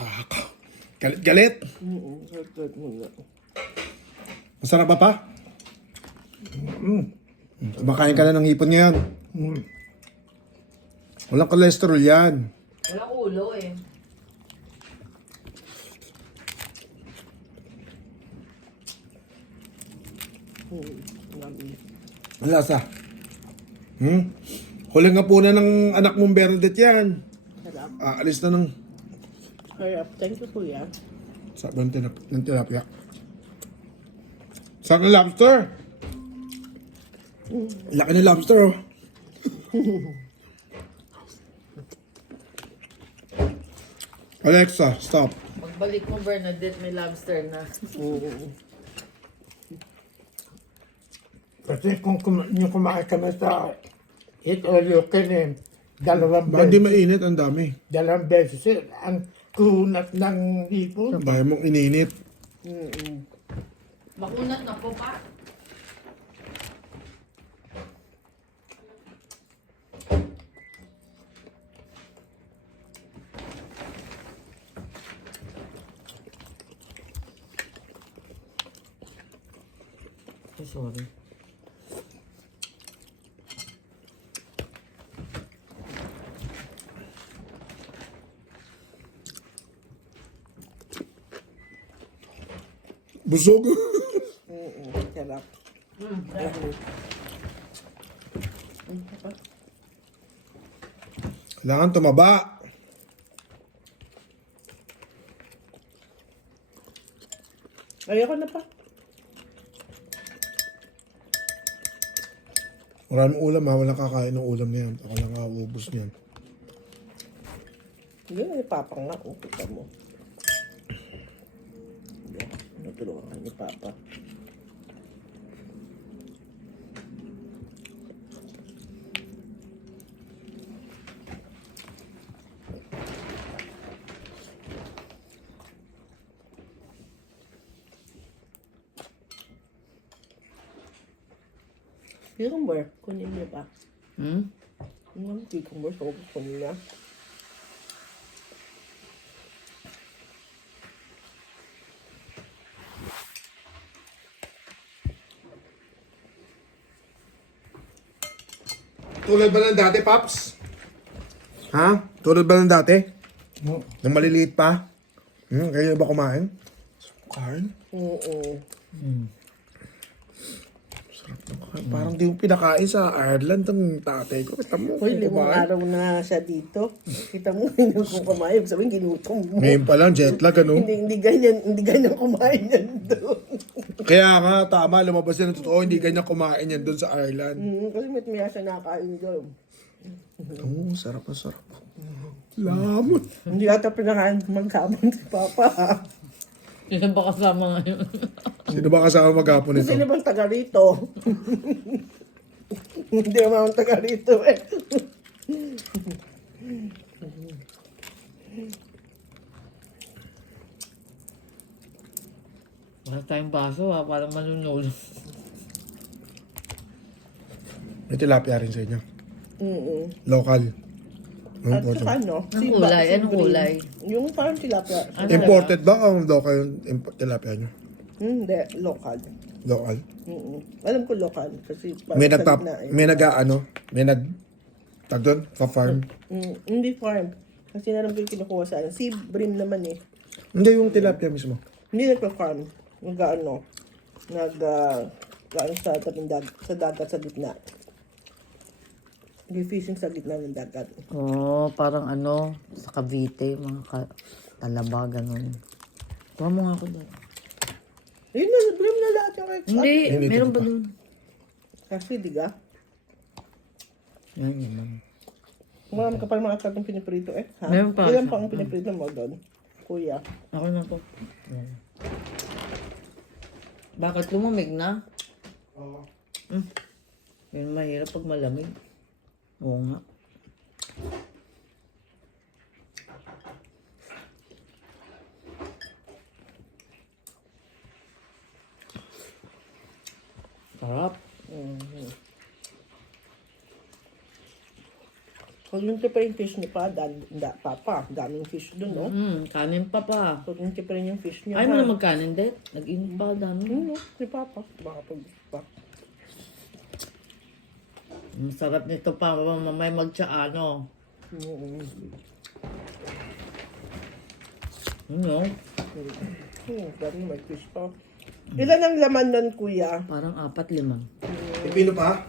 Takaw. Galit-galit. Galit mo. Masarap ba pa? Kumakain ka na ng hipon ngayon. Walang cholesterol yan. Walang ulo eh. Ang lasa. Huling nga po na ng anak mong Bernadette yan. Sarap. Aalis na ng Sarap. Thank you, kuya. sabi ng tilapia. Sarap ng lobster. Laki ng lobster oh. Alexa, stop. Magbalik mo, Bernadette, may lobster na. Kasi kung yung kumain kami sa Eat All You Can, Ba, hindi mainit, ang dami. dalawang beses, ang kunat ng ipon. Bahay mong ininit. Makunat na po pa. Sorry. Busog. Sarap. Kailangan tumaba. Ayoko na pa. Maraming ulam ha, walang kakain ng ulam na yan. Ako lang kaubos niyan. Hindi na ipapang nga. Kita mo. Natulungan ka ni Papa. Cucumber, kunin niyo pa. Yung cucumber, so kunin niya. Tulad ba ng dati, Paps? Ha? Tulad ba ng dati? No. Nang maliliit pa? Kaya ba kumain? Kain? Sarap ng kain. Parang di mo pinakain sa Ireland ang tatay ko. Kita mo. Hoy, 5 kumain. araw na siya dito. Kita mo, hindi ko kumain. Sabihin, ginutom mo. Ngayon pa lang, jet lag, ano? Hindi ganyan kumain yan doon. Kaya nga, tama, lumabas yan ng totoo. Hindi ganyan kumain yan doon sa Ireland. Kasi may siya nakakain doon. Oo, sarap na sarap. Lamon. Hindi ata pinakain magkabang si Papa. Sino ba kasama ngayon? Sino ba kasama maghapon ito? Sino bang taga rito? Hindi naman ang taga rito eh. Wala tayong baso ha, parang malunod. May tilapia rin sa inyo. Local. At saka ano? Anong kulay? Anong kulay? Yung parang tilapia. Imported ba ang local tilapia nyo? Hindi, local. Local? Alam ko local. Kasi May parang nagpa, sa gitna eh. may nag, tag doon, pa-farm. Hindi farm. Kasi naram ko yung kinukuha sa akin. Si Brim naman eh. Hindi yung tilapia mismo. Hindi nagpa-farm. Nag-ano. Nag-ano sa tabing sa dagat sa gitna. Nag-fishing sa gitna ng dagat. Oh, parang ano, sa Cavite, mga talaba, ganun. Kuha mo nga ako doon. Yun na, Brim na lahat yung ex. Hindi, Hindi, meron dito ba pa. doon? Kasi diga. Yan, yan. Marami ka pa mga katong piniprito eh. Ha? Meron pa. Ilan pa ang piniprito mo doon? Kuya. Ako na to. Bakit lumamig na? Oo. Yun mahirap pag malamig. Oo nga. Sarap. Kuryente pa yung fish niya pa. Papa, daming fish dun, no? Kanin pa pa. Kuryente pa rin yung fish niya. Ayaw mo na magkanin, de? Nag-init pa, dami. No, si Papa. Baka pag... Ang sarap nito pa, mamay magtsaano. Ano? Dami may fish pa. Ilan ang laman nun, kuya? Parang 4-5. Pipino pa?